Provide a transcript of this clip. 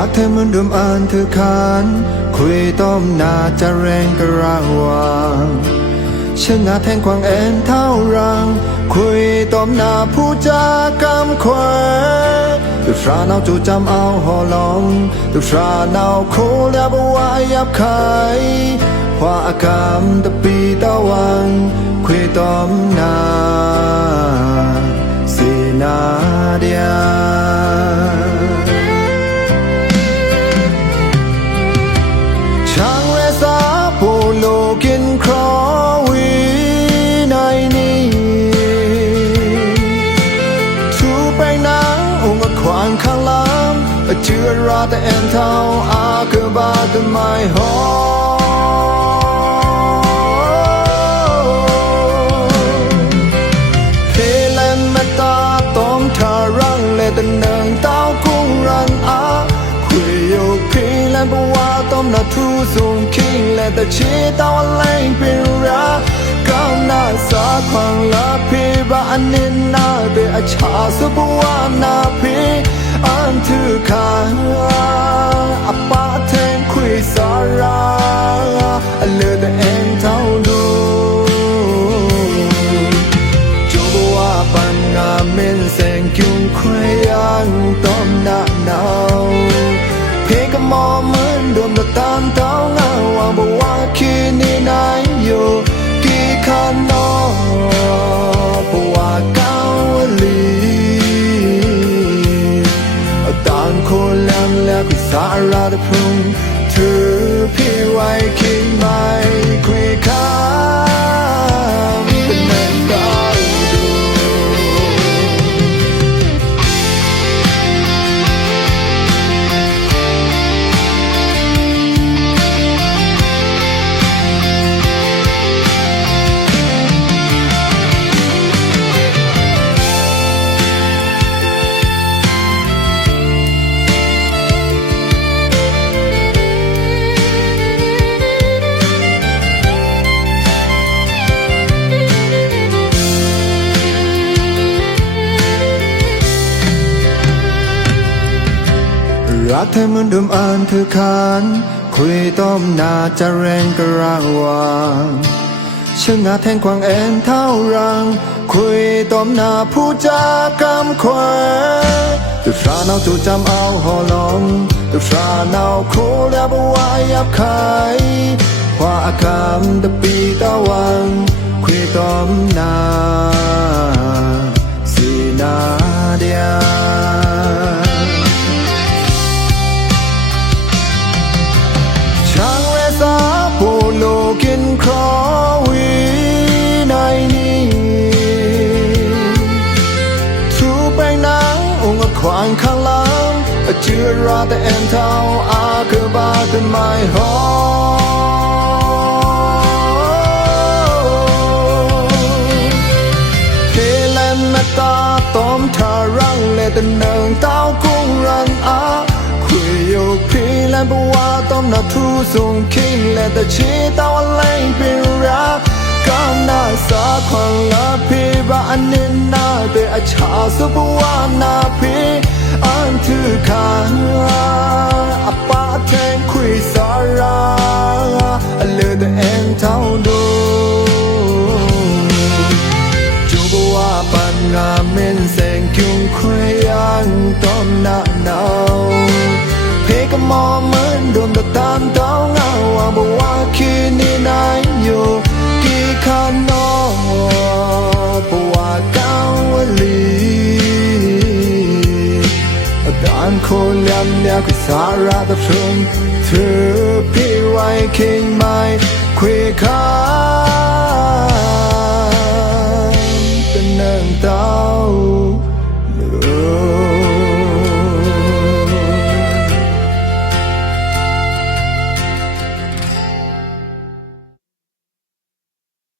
รักเธอเหมือนดมอันเธอคานคุยต้มนาจะแรงกระราวางช่างงาแทงควางเอ็นเท่ารังคุยต้มนาผู้จากำควายตุชราเนาจูจำเอาหอลองตุชราเนาโคเลียบว่ายับขายว่าอากามตะปีตะวังคุยต้มนาสีนาเดียกินครอวีในนี้ทูไปนางองค์ขวางข้างล้ำเชื่อราแต่เอ็นเท่าอาเกือบาแต่ไม่หอเพลนมาตาต้อมทารังเลตเนิงเต้ากุ้งรันอาคุยโยพีแลนบัวต้มนาทูสูงคิงและแต่ชีตาวแรงเป็นรักก้าวหน้าสาขวางละพีบาอันนินนาเบอชาสุบวานาพีอันถือขาอปาเทงคุยสาราเลือแต่เองเท่าดูจูบว่าปันงาเมนเสงจุงคุยยังต้มหน้าหนาวเพกมอเหมือนดวงดาวตามเต้าเงาว่าบอกว่าคืนนี้นายอยู่กี่คันนอบอกว่าเก้าลีต่างคนแล้วคุยสาระแต่พรุ่งถือพี่ไว้คิดไม่คุยข้ามเป็นแมงดารักเธอเหมือนดมอันเธอคานคุยต้มนาจะแรงกระราวางช่างงาแทงควางเอ็นเท่ารังคุยต้มนาผู้จากำควายตุชราเนาจูจำเอาหอลองตุชราเนาโคเลียบว่ายับขายว่าอากามตะปีตะวังคุยต้มนาสีนาเดียกินครอวีในนี้ทูไปนางองค์ขวางข้างล้ำเชื่อราแต่เอ็นเท่าอาเกือบาแต่ไม่หอเพลนมาตาต้อมทารังเลแต่เนิงเต้ากุ้งรันอาคุยโยพีแลนบัวต้มนาทูสูงคิงและแต่ชีตาวแรงเป็นรักก้าวหน้าสาขวางละพีบาอันนินนาเบอชาสุบวานาพีอันถือขาอปาแทงคุยสาราเลือแต่เองเท่าดูจูบว่าปันงาเมนเสงจุงคุยยังต้มหน้าหนาวเพกมอเหมือนดวงดาวตามเต้าเงาว่าบอกว่าคืนนี้นายอยู่กี่คันนอบอกว่าเก้าลีต่างคนแล้วคุยสาระแต่พรุ่งถือพี่ไว้คิดไม่คุยข้า